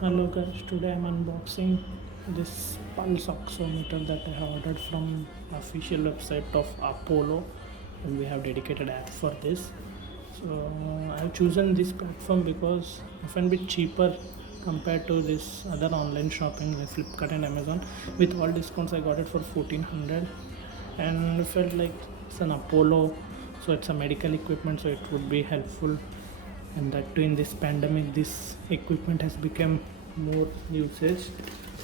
Hello guys, today I'm unboxing this pulse oximeter that I have ordered from official website of Apollo, and we have dedicated app for this. So I've chosen this platform because I find it cheaper compared to this other online shopping like Flipkart and Amazon. With all discounts I got it for 1400, and I felt like it's an Apollo, so it's a medical equipment, so it would be helpful. And that too, in this pandemic this equipment has become more usage.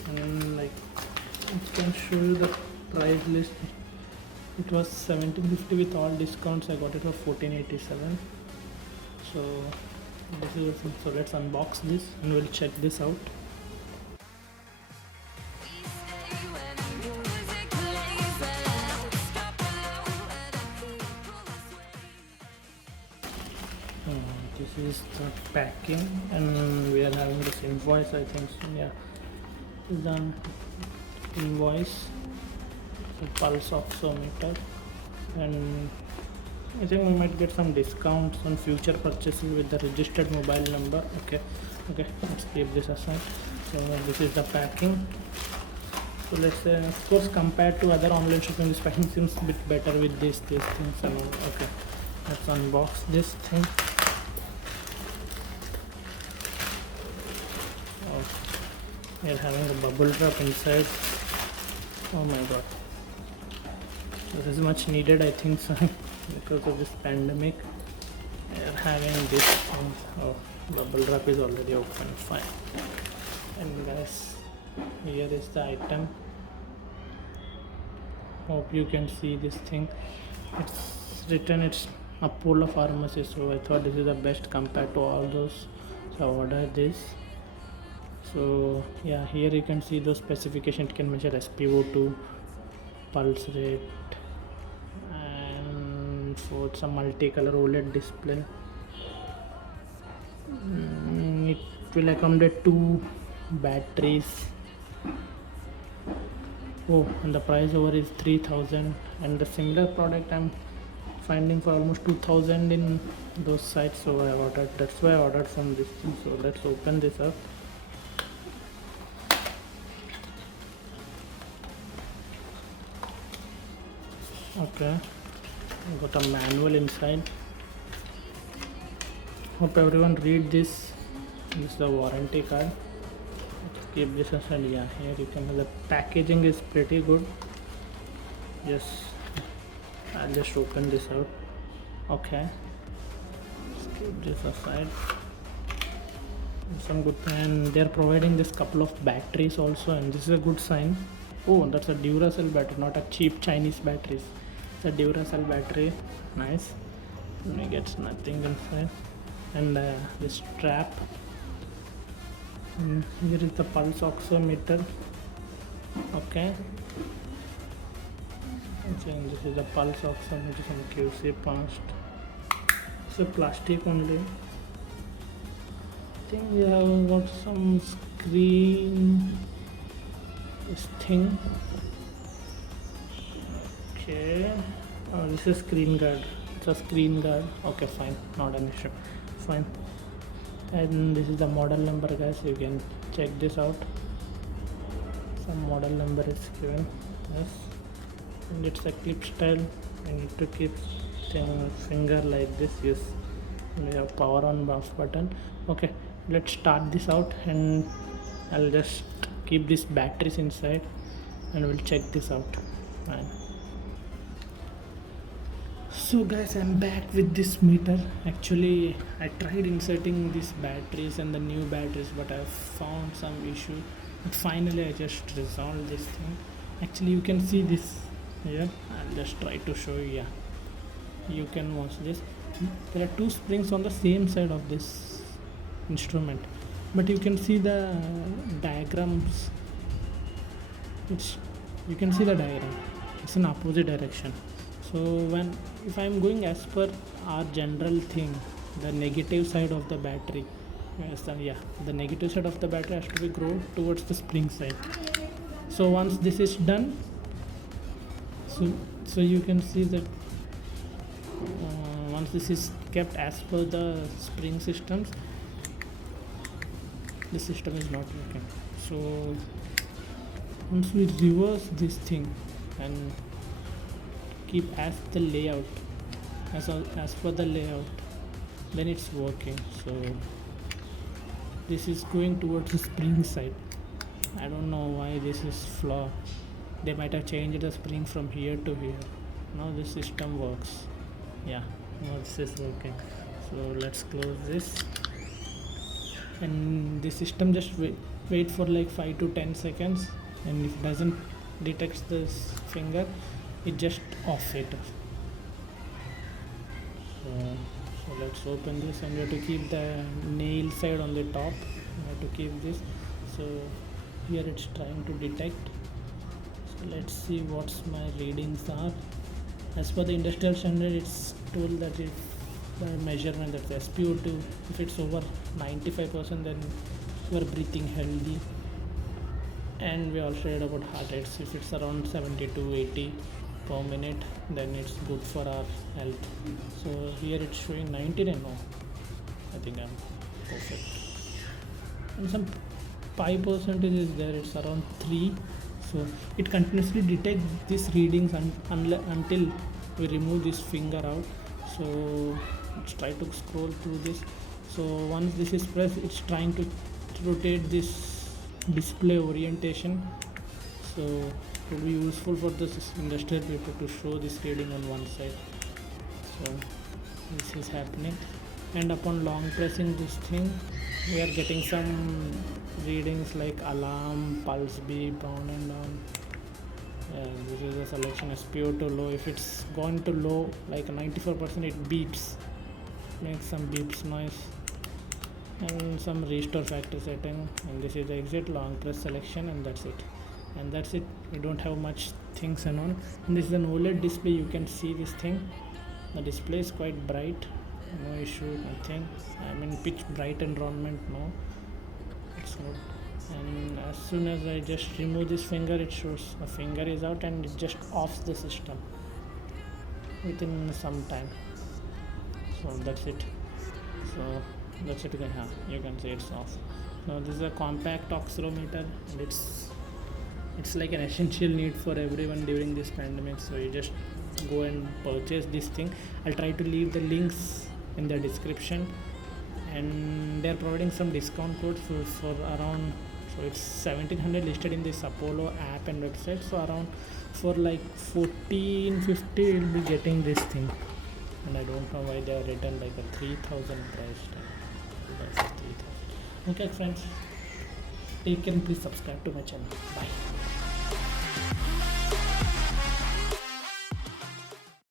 And like, I can show you the price list. It was 1750 with all discounts. I got it for 1487. So this is, so let's unbox this and we'll check this out. This is the packing, and we are having this invoice, I think so. Yeah, this is the invoice, the pulse oximeter, and I think we might get some discounts on future purchases with the registered mobile number. Okay, let's keep this aside. So this is the packing. So let's say, of course, compared to other online shopping, this packing seems a bit better with these things and all. Okay, let's unbox this thing. Oh, we are having a bubble wrap inside. Oh my god, this is much needed, I think so. Because of this pandemic we are having this thing. Oh, bubble wrap is already open. Fine. And guys, here is the item. Hope you can see this thing. It's written, it's Apollo Pharmacy, so I thought this is the best compared to all those, so I ordered this. So yeah, here you can see those specifications. It can measure SpO2, pulse rate, and so it's a multicolor OLED display. It will accommodate 2 batteries. Oh, and the price over is 3000, and the similar product I'm finding for almost 2000 in those sites. So I ordered, that's why I ordered from this thing. So let's open this up. Okay, got a manual inside. Hope everyone read this. This is the warranty card. Let's keep this aside. Yeah, here you can, the packaging is pretty good. Yes, I'll just open this out. Okay, let's keep this aside. Some good, and they're providing this couple of batteries also, and this is a good sign. Oh, that's a Duracell battery, not a cheap Chinese batteries. It's a Duracell battery. Nice. It gets nothing inside. And this strap. And here is the pulse oximeter. Okay. And this is the pulse oximeter from QC past. It's a plastic only. I think we have got some screen. This thing. Okay. Oh, this is screen guard. It's a screen guard. Okay, fine. Not an issue. Fine. And this is the model number, guys. You can check this out. Some model number is given. Yes. And it's a clip style. I need to keep finger like this. Yes. And we have power on off button. Okay. Let's start this out, and I'll just keep these batteries inside and we'll check this out. Fine. So guys, I'm back with this meter. Actually, I tried inserting these batteries and the new batteries, but I found some issue. But finally I just resolved this thing. Actually, you can see this here. I'll just try to show you. Yeah, you can watch this. There are 2 springs on the same side of this instrument, but you can see the diagrams. You can see the diagram. It's in opposite direction. So if I'm going as per our general thing, the negative side of the battery, the negative side of the battery has to be grown towards the spring side. So once this is done, so you can see that once this is kept as per the spring systems, the system is not working. So once we reverse this thing and keep as the layout as per the layout, then it's working. So this is going towards the spring side. I don't know why this is flaw. They might have changed the spring from here to here. Now the system works. Yeah, now this is working. So let's close this, and the system just wait for like 5 to 10 seconds, and if it doesn't detect this finger, it just off it. So let's open this, and we have to keep the nail side on the top. We have to keep this. So here it's trying to detect. So let's see what's my readings are. As per the industrial standard, it's told that if the measurement, that the SpO2, if it's over 95%, then you are breathing healthy. And we also read about heart rates. If it's around 70 to 80 per minute, then it's good for our health. So here it's showing 99. No, I think I'm perfect. And some pi percentage is there. It's around 3. So it continuously detects these readings until we remove this finger out. So let's try to scroll through this. So once this is pressed, it's trying to rotate this display orientation. So it will be useful for the industrial people to show this reading on one side. So this is happening, and upon long pressing this thing, we are getting some readings like alarm, pulse beep, down and down. This is a selection. SpO2 low. If it's gone to low, like 94%, it beeps, makes some beeps noise, and some restore factory setting. And this is the exit, long press selection, and that's it. And that's it. We don't have much things and on. And this is an OLED display. You can see this thing. The display is quite bright. No issue, nothing. I mean, pitch bright environment. No, it's good. And as soon as I just remove this finger, it shows the finger is out, and it just offs the system within some time. So that's it. So that's it. You can say it's off. Now this is a compact oximeter, and it's like an essential need for everyone during this pandemic. So you just go and purchase this thing. I'll try to leave the links in the description, and they're providing some discount codes for around, so it's 1700 listed in this Apollo app and website. So around for like 1450 you'll be getting this thing, and I don't know why they are written like a 3000 price tag. That's 3000. Okay friends, take care and please subscribe to my channel. Bye.